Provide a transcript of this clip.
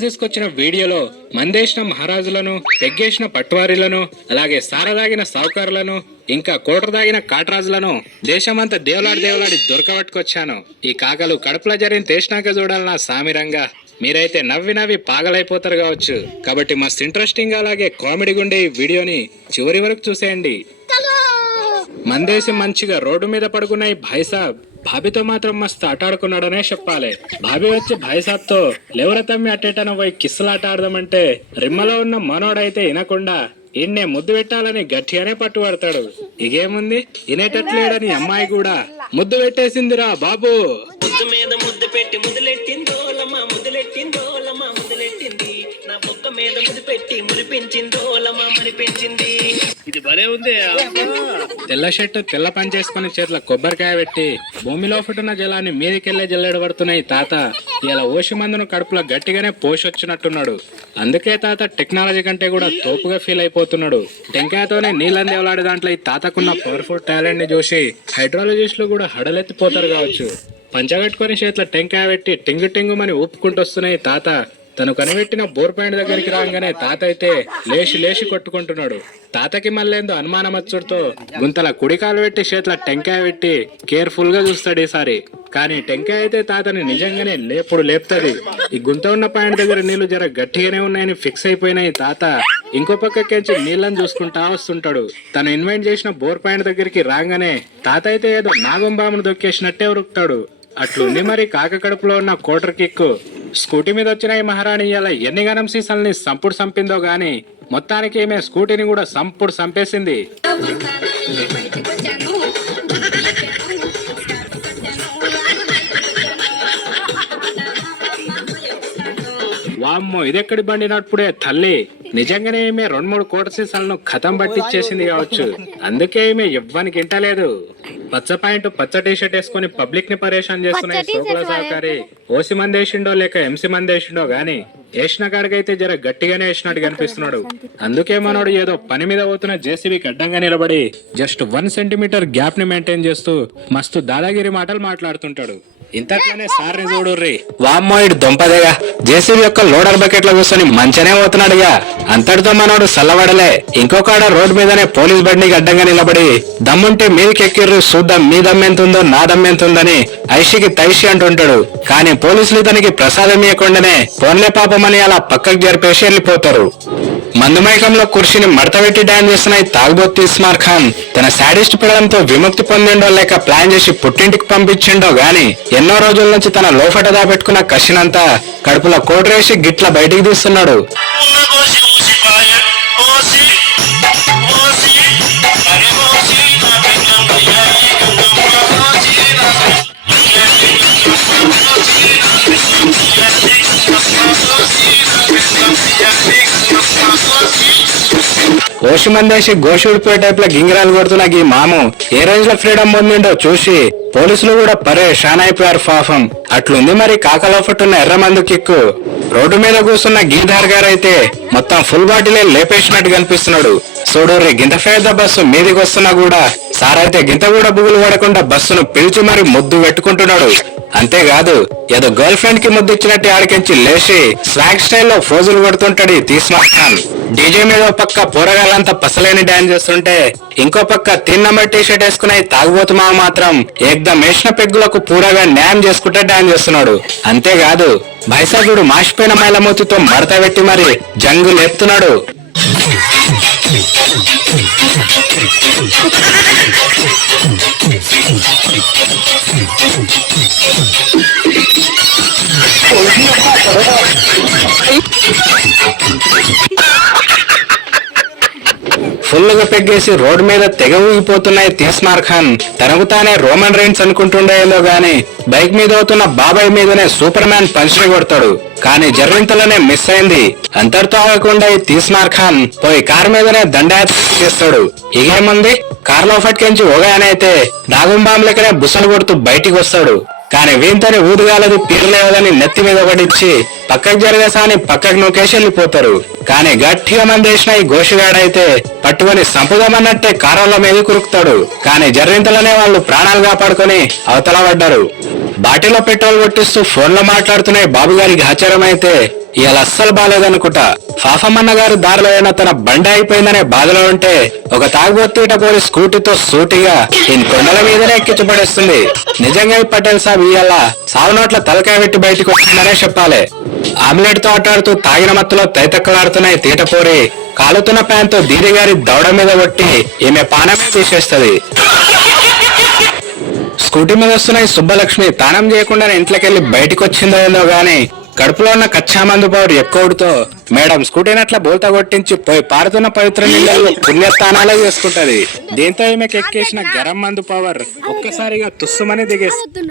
తీసుకొచ్చిన వీడియోలో మందేసిన మహారాజులను, పెగ్గేసిన పట్వారీలను, అలాగే సారదాగిన సావుకారులను, ఇంకా కోటర్ దాగిన కాటరాజులను దేశమంతా దేవులాడి దొరకబట్టుకొచ్చాను. ఈ కాకలు కడుపులో జరిగిన తేసినాక చూడాలన్నా సామిరంగా. మీరైతే నవ్వి పాగలైపోతారు కావచ్చు. కాబట్టి మస్తు ఇంట్రెస్టింగ్ అలాగే కామెడీ గుండే ఈ వీడియోని చివరి వరకు చూసేయండి. మందేసి మంచిగా రోడ్డు మీద పడుకున్న ఈ భాయ్సాబ్ భాబీతో మాత్రం మస్తు ఆటాడుకున్నాడనే చెప్పాలి. భాబీ వచ్చి భాయ్సాబ్ తో లేవర తమ్మి అట్టేటన పోయి కిస్సులాట ఆడదామంటే రిమ్మలో ఉన్న మనోడైతే వినకుండా ఈయన్నే ముద్దు పెట్టాలని గట్టిగానే పట్టుబడతాడు. ఇగేముంది, వినేటట్లేడని అమ్మాయి కూడా ముద్దు పెట్టేసిందిరా బాబు. ముద్దు మీద ముద్దు పెట్టి ముద్దులెట్టిందోలమ్మా ముద్దులెట్టిందోలమ్మా ముద్దులెట్టింది, నా బొక్క మీద ముద్దు పెట్టి మురిపించిందోలమ్మా మరిపించింది. ఇది భలే ఉంది. తెల్ల షర్టు తెల్ల పని చేసుకుని చేతిలో కొబ్బరికాయ పెట్టి భూమిలో పుట్టిన జలాన్ని మీదికెళ్లే జల్లెడ పడుతున్నాయి తాత. ఇలా ఓషి మందును కడుపులో గట్టిగానే పోషొచ్చినట్టున్నాడు. అందుకే తాత టెక్నాలజీ కంటే కూడా తోపుగా ఫీల్ అయిపోతున్నాడు. టెంకాయతోనే నీళ్ళని దేవులాడే దాంట్లో ఈ తాతకున్న పవర్ఫుల్ టాలెంట్ ని చూసి హైడ్రాలజిస్టులు కూడా హడలెత్తిపోతారు కావచ్చు. పంచగట్టుకుని చేతిలో టెంకాయ పెట్టి టింగుమని ఊపుకుంటూ వస్తున్నాయి తాత. తను కనిపెట్టిన బోర్ పాయింట్ దగ్గరికి రాగానే తాత అయితే లేచి కొట్టుకుంటున్నాడు. తాతకి మళ్ళేందో అనుమానం వచ్చుడుతో గుంతల కుడికాలు పెట్టి చేతిలో టెంకాయ పెట్టి కేర్ఫుల్ గా చూస్తాడు ఈసారి. కానీ టెంకాయ అయితే తాతని నిజంగానే లేపుతుంది. ఈ గుంత ఉన్న పాయింట్ దగ్గర నీళ్లు జర గట్టిగానే ఉన్నాయని ఫిక్స్ అయిపోయినాయి తాత. ఇంకో పక్కకెంచి నీళ్ళని చూసుకుంటా వస్తుంటాడు. తను ఇన్వైట్ చేసిన బోర్ పాయింట్ దగ్గరికి రాగానే తాత అయితే ఏదో నాగంబామును దొక్కేసినట్టే ఉరుకుతాడు. అట్లుంది మరి కాక కడుపులో ఉన్న కోటర్ కిక్కు. స్కూటీ మీద వచ్చిన ఈ మహారాణి ఇలా ఎన్ని గనం సీసాలని సంపిందో గాని మొత్తానికి ఈమె స్కూటీని కూడా సంపేసింది. వామ్మో, ఇదెక్కడి బండి నడుపుడే తల్లి. నిజంగానే ఈమె 2-3 కోట్ల సీసాలను ఖతం పట్టించేసింది కావచ్చు. అందుకే ఈమె ఇవ్వనికి ఇంటలేదు. పచ్చ పాయింట్ పచ్చ టీషర్ట్ వేసుకుని పబ్లిక్ ని పరేషాన్ చేస్తున్నాయి సోకుల సహకారి. ఓసి మంది వేసిండో లేక ఎంసి మంది వేసిండో గాని వేసిన కాడికైతే జర గట్టిగానే వేసినట్టు కనిపిస్తున్నాడు. అందుకే మనోడు ఏదో పని మీద పోతున్న జేసీబీకి అడ్డంగా నిలబడి జస్ట్ 1 సెంటీమీటర్ గ్యాప్ ని మెయింటైన్ చేస్తూ మస్తు దాదాగిరి మాటలు మాట్లాడుతుంటాడు. ఇంతట్లోనే సార్ని చూడుర్రి. వామ్మో, ఇడు దొంపదేగా జేసీబీ యొక్క లోడర్ బకెట్ లో కూర్చొని మంచనే పోతున్నాడుగా. అంతటితో మనోడు సల్లబడలే. ఇంకొకాడ రోడ్ మీదనే పోలీస్ బండికి అడ్డంగా నిలబడి దమ్ముంటే మీదకి ఎక్కిర్రు చూద్దాం మీ దమ్మెంతుందో నా దమ్మెంతుందని ఐషికి తైషి అంటుంటాడు. కానీ పోలీసులు ఇతనికి ప్రసాదం ఇవ్వకుండానే పోన్లే పాపమని అలా పక్కకు జరిపేసి వెళ్ళిపోతారు. మందుమైకంలో కుర్చీని మడతపెట్టి డాన్స్ చేస్తున్న తాగుబోతు ఇస్మార్ ఖాన్ తన శాడిస్ట్ పిల్లలతో విముక్తి పొందిండో లేక ప్లాన్ చేసి పుట్టింటికి పంపించిండో గాని ఎన్నో రోజుల నుంచి తన లోఫట దాపెట్టుకున్న కషినంతా కడుపులో కోటరేసి గిట్ల బయటికి తీస్తున్నాడు. ఓషి మందేసి గోషుడిపోయే టైప్ లో గింగిరాలు కొడుతున్న ఈ మాము ఏ రేంజ్ లో ఫ్రీడమ్ పొందిండో చూసి పోలీసులు కూడా పరేషాన్ అయిపోయారు పాపం. అట్లుంది మరి కాకలో పట్టున్న ఎర్ర మందు కిక్కు. రోడ్డు మీద కూర్చున్న గీధార్ గారు అయితే మొత్తం ఫుల్ బాటిలే లేపేసినట్టు కనిపిస్తున్నాడు. చూడూరి గింత పేద బస్సు మీదికి వస్తున్నా కూడా సార్ అయితే గింత కూడా బుగులు పడకుండా బస్సును పిలిచి మరి ముద్దు పెట్టుకుంటున్నాడు. అంతేకాదు ఏదో గర్ల్ ఫ్రెండ్ కి ముద్దు ఇచ్చినట్టు ఆడికించి లేచి స్వాగ్ స్టైల్లో ఫోజులు కొడుతుంటాడు ఇస్మార్ ఖాన్. డీజే మీద పక్క పోరగాళ్ళంతా పసలేని డాన్స్ చేస్తుంటే ఇంకో పక్క 3 నంబర్ టీ షర్ట్ వేసుకున్న తాగుబోతు మామ మాత్రం ఏకదం వేసిన పెగ్గులకు పూరగా న్యాయం చేసుకుంటే డాన్స్ చేస్తున్నాడు. అంతేకాదు భైసాగుడు మాసిపోయిన మైల మూతితో మడత పెట్టి మరి జంగు లేపుతున్నాడు. ఫుల్గా పెగ్గేసి రోడ్డు మీద తెగ ఊగిపోతున్నాయి ఇస్మార్ ఖాన్. తనకు తానే రోమన్ రైన్స్ అనుకుంటుండేలో గాని బైక్ మీద అవుతున్న బాబాయ్ మీదనే సూపర్ మ్యాన్ పంచ్ కొడతాడు. కానీ జర్రింతలోనే మిస్ అయింది. అంతటితో ఆగకుండా ఇస్మార్ ఖాన్ పోయి కారు మీదనే దండయాత్ర చేస్తాడు. ఇగేముంది, కారులో ఫట్కించి ఓగానైతే నాగుంబాం లెక్కనే బుసలు కొడుతూ బయటికి వస్తాడు. కానీ వీంతని ఊదుగాలది పీరలేదని నెత్తి మీద పడిచ్చి పక్కకు జరగసాని పక్కకు నూకేసి వెళ్ళిపోతారు. కానీ గట్టిగా మందేసిన ఈ గోషిగాడైతే పట్టుకుని సంపుదామన్నట్టే కారాల మీద కురుకుతాడు. కానీ జర్రింతలనే వాళ్ళు ప్రాణాలు కాపాడుకుని అవతల పడ్డారు. బాటిలో పెట్రోల్ కొట్టిస్తూ ఫోన్ లో మాట్లాడుతున్న బాబు గారికి ఆచారం అయితే ఇవాళ అస్సలు బాలేదనుకుంటా. ఫాఫమ్మన్న గారు దారిలో అయినా తన బండి అయిపోయిందనే బాధలో ఉంటే ఒక తాగుబోతీట పోలి స్కూటీతో సూటిగా ఈ కొండల మీదనే ఎక్కించబడేస్తుంది. నిజంగా ఈ పటేల్ సాబ్ ఇవాళ సావునోట్ల తలకాయ పెట్టి బయటకు వచ్చిందనే చెప్పాలి. ఆమ్లెట్ తో ఆటాడుతూ తాగిన మత్తులో తైతక్కలాడుతున్నాయి తీటపోరి కాలుతున్న ప్యాన్ తో దీది గారి దవడ మీద కొట్టి ఈమె పానమే తీసేస్తది. స్కూటీ మీద వస్తున్న ఈ సుబ్బలక్ష్మి తానం చేయకుండా ఇంట్లోకెళ్లి బయటకు వచ్చిందో ఏందో గాని కడుపులో ఉన్న కచ్చా మందు పౌడర్ ఎక్కువతో మేడం స్కూటీని అట్లా బోల్తా కొట్టించి పోయి పారుతున్న పవిత్ర నీళ్ళలో పుణ్యస్థానాలే చేసుకుంటది. దీంతో ఈమెకి ఎక్కేసిన గరం మందు పవర్ ఒక్కసారిగా తుస్సుమని దిగేస్తుంది.